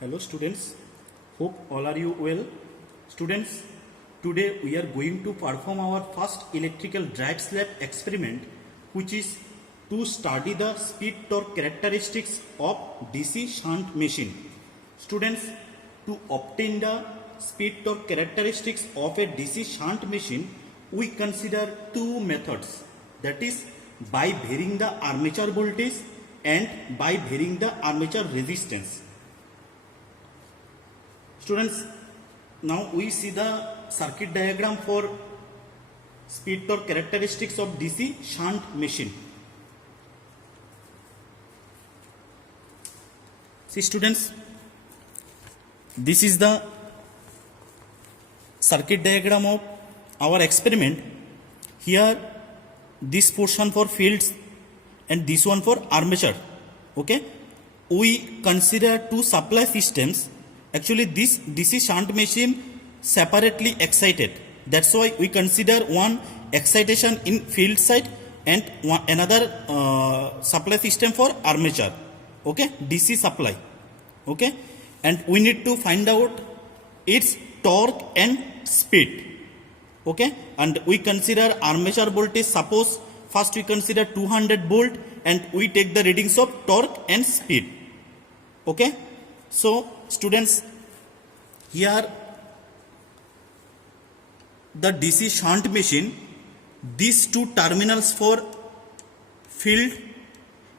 Hello students, hope all are you well. Students, today we are going to perform our first electrical drive slab experiment, which is to study the speed torque characteristics of DC shunt machine. Students, to obtain the speed torque characteristics of a DC shunt machine, we consider two methods, that is by varying the armature voltage and by varying the armature resistance. Students, now we see the circuit diagram for speed torque characteristics of DC shunt machine. See students, this is the circuit diagram of our experiment. Here this portion for fields and this one for armature. Okay, we consider two supply systems. Actually this DC shunt machine separately excited, that's why we consider one excitation in field side and another supply system for armature. Okay, DC supply. Okay, and we need to find out its torque and speed. Okay, and we consider armature voltage. Suppose first we consider 200 volt and we take the readings of torque and speed. Okay, so students, here the DC shunt machine, these two terminals for field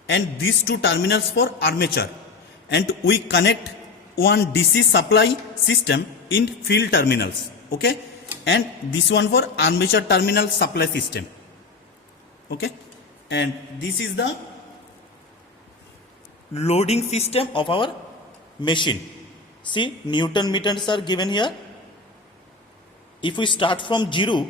and these two terminals for armature, and we connect one DC supply system in field terminals. Okay, and this one for armature terminal supply system. Okay, and this is the loading system of our machine. See, Newton meters are given here. If we start from 0,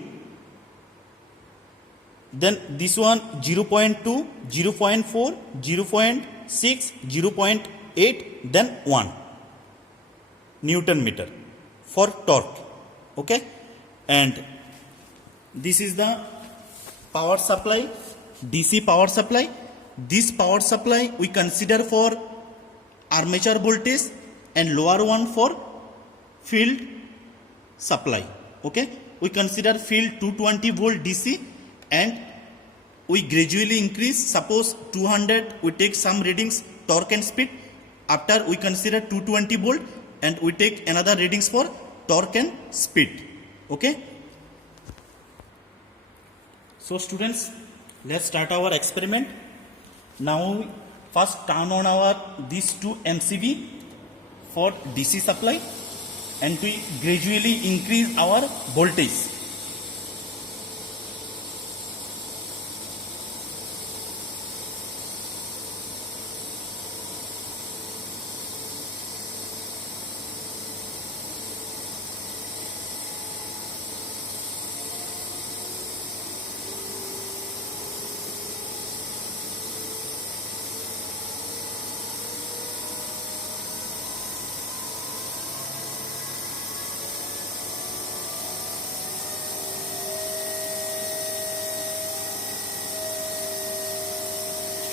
then this one 0.2, 0.4, 0.6, 0.8, then 1 Newton meter for torque. Okay, and this is the power supply, DC power supply. This power supply we consider for armature voltage and lower one for field supply. Okay, we consider field 220 volt DC and we gradually increase. Suppose 200, we take some readings torque and speed. After we consider 220 volt and we take another readings for torque and speed. Okay, so students, let's start our experiment. Now first turn on our these two MCB for DC supply and we gradually increase our voltage.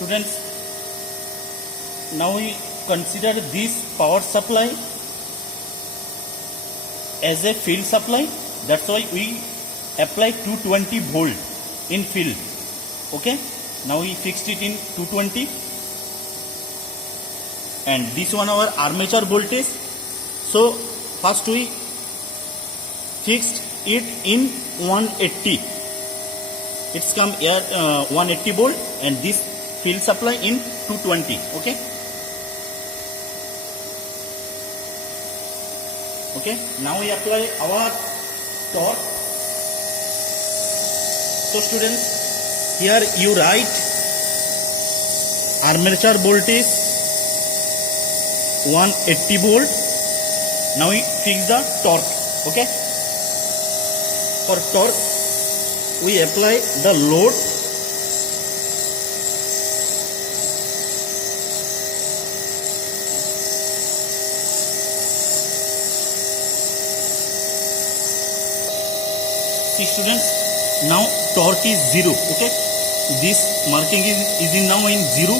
Students, now we consider this power supply as a field supply. That's why we apply 220 volt in field. Okay, now we fixed it in 220, and this one our armature voltage. So first we fixed it in 180. It's come here 180 volt, and this field supply in 220. Okay, okay, now we apply our torque. So students, here you write armature voltage 180 volt. Now we fix the torque. Okay, for torque we apply the load. See students, now torque is 0. Okay, this marking is in now in 0.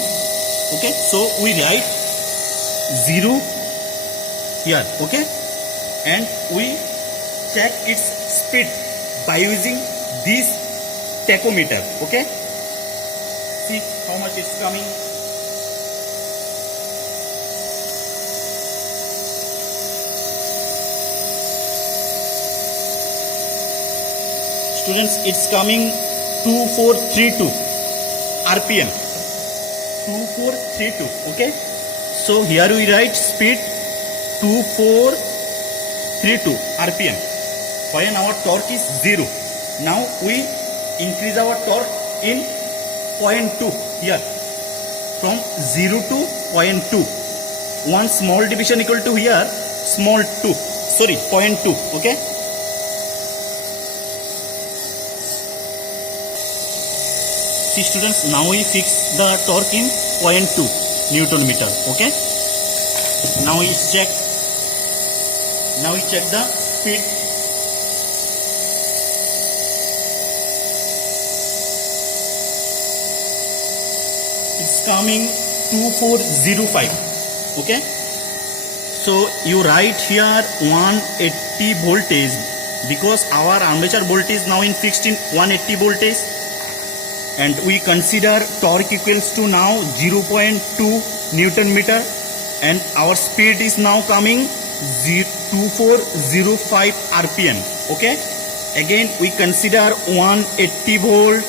Okay, so we write 0 here, okay, and we check its speed by using this tachometer, okay. See how much it's coming. Students, it's coming 2432 RPM. 2432, okay. So here we write speed 2432 RPM when our torque is 0. Now we increase our torque in 0.2 here, from 0 to 0.2. One small division equal to here small 2, sorry, 0.2, okay. See students, now we fix the torque in 0.2 Newton meter, okay. Now we check the speed. It's coming 2405, okay. So you write here 180 voltage because our armature voltage now in fixed in 180 voltage, and we consider torque equals to now 0.2 Newton meter, and our speed is now coming 2405 RPM, okay. Again we consider 180 volt.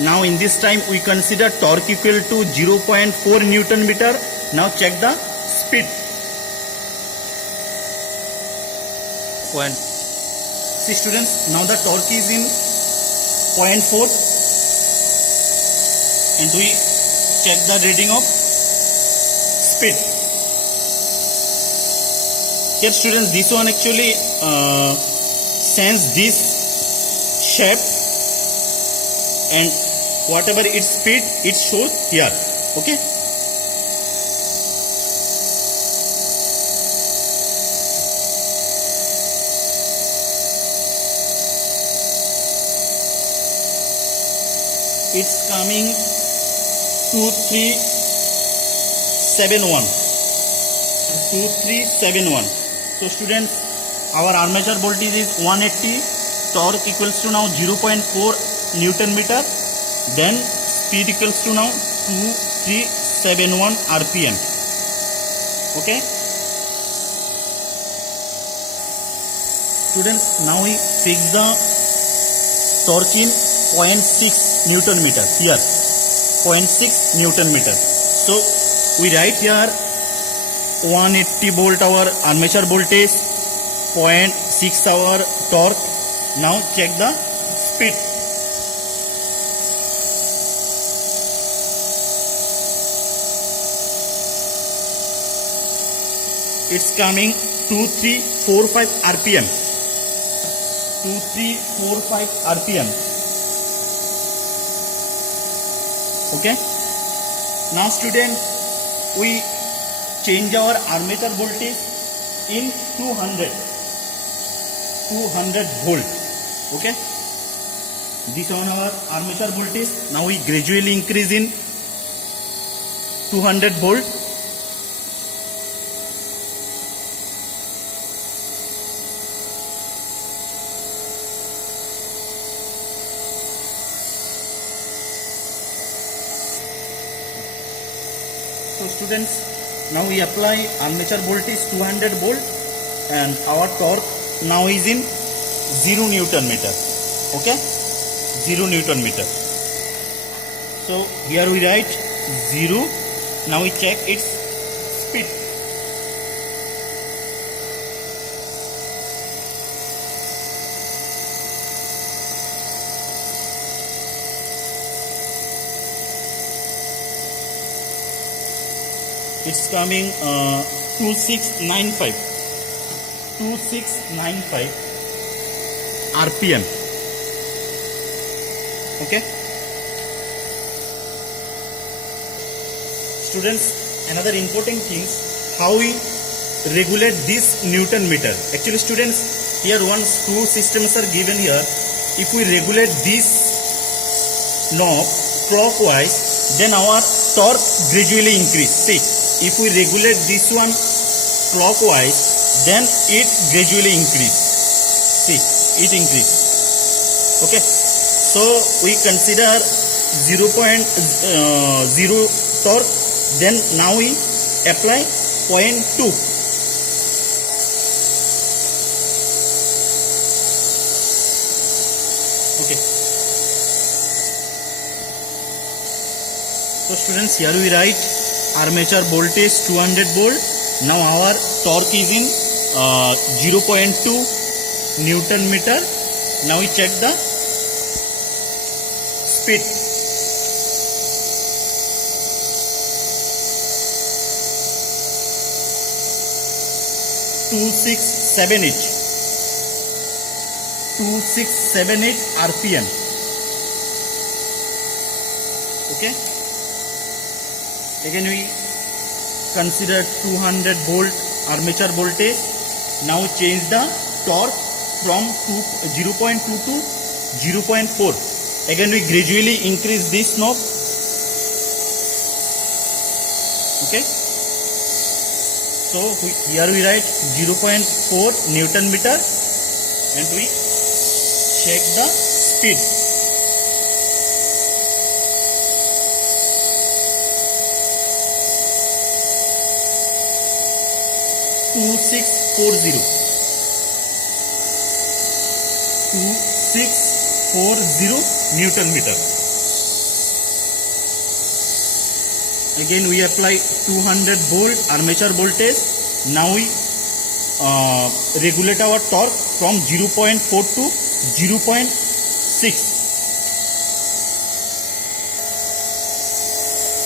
Now in this time we consider torque equal to 0.4 Newton meter. Now check the speed. See students, now the torque is in 0.4, and we check the reading of speed. Here students, this one actually sends this shape, and whatever its speed it shows here, okay. It's coming 2371. So students, our armature voltage is 180, torque equals to now 0.4 Newton meter, then speed equals to now 2371 RPM, okay. Students, now we fix the torque in 0.6 Newton meter here, 0.6 Newton meter. So we write here 180 volt our armature voltage, 0.6 our torque. Now check the speed. It's coming 2345 RPM. 2345 RPM. Okay. Now student, we change our armature voltage in 200 volt. Okay. This on our armature voltage. Now we gradually increase in 200 volt. So students, now we apply armature voltage 200 volt, and our torque now is in 0 Newton meter. Okay, 0 Newton meter. So here we write 0. Now we check its speed. It's coming 2695 RPM. Okay. Students, another important thing, how we regulate this Newton meter. Actually students, here one two systems are given here. If we regulate this knob clockwise, then our torque gradually increase. See, if we regulate this one clockwise, then it gradually increase. See, it increase. Okay, so we consider 0.0 torque, then now we apply 0.2. Okay, so students, here we write armature voltage 200 volt. Now our torque is in 0.2 Newton meter. Now we check the speed. Two six seven eight RPM. Okay. Again we consider 200 volt armature voltage. Now change the torque from 0.2 to 0.4. Again we gradually increase this knob. Okay, so here we write 0.4 Newton meter and we check the speed. Two six four zero Newton meter. Again we apply 200 volt armature voltage. Now we regulate our torque from 0.4 to 0.6.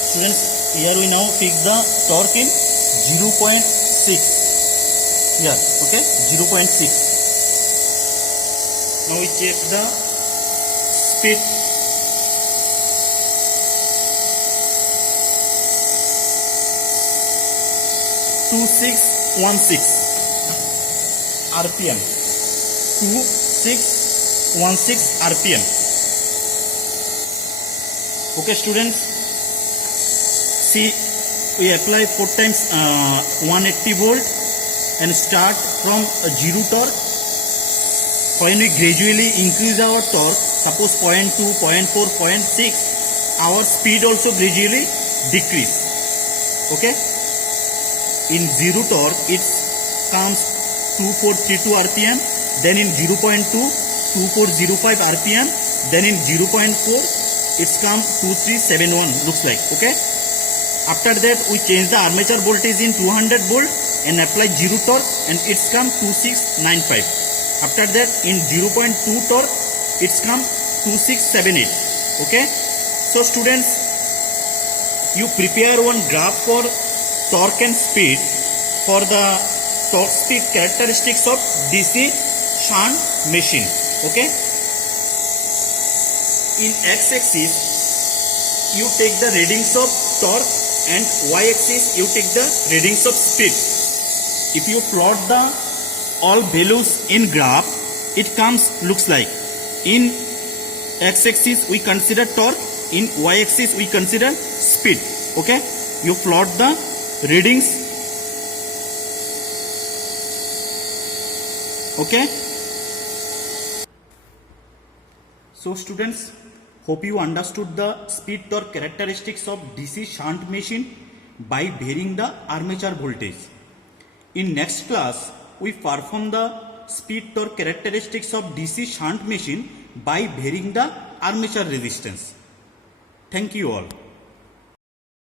Students, here we now fix the torque in 0.6. Here, okay, 0.6. Now we check the speed. Two six one six RPM. 2616 RPM. Okay, students. See, we apply 4 times 180 volt and start from a 0 torque. When we gradually increase our torque, suppose 0.2, 0.4, 0.6, our speed also gradually decrease. Okay. In 0 torque, it comes 2432 RPM. Then in 0.2, 2405 RPM. Then in 0.4, it's come 2371. Looks like. Okay. After that, we change the armature voltage in 200 volt and apply 0 torque, and it's come 2695. After that, in 0.2 torque, it's come 2678. Okay. So students, you prepare one graph for torque and speed for the torque speed characteristics of DC shunt machine. Okay. In x-axis, you take the readings of torque, and y-axis you take the readings of speed. If you plot the all values in graph, it looks like in x-axis we consider torque, in y-axis we consider speed. Okay, you plot the readings. Okay, so students, hope you understood the speed torque characteristics of DC shunt machine by varying the armature voltage. In next class, we perform the speed torque characteristics of DC shunt machine by varying the armature resistance. Thank you all.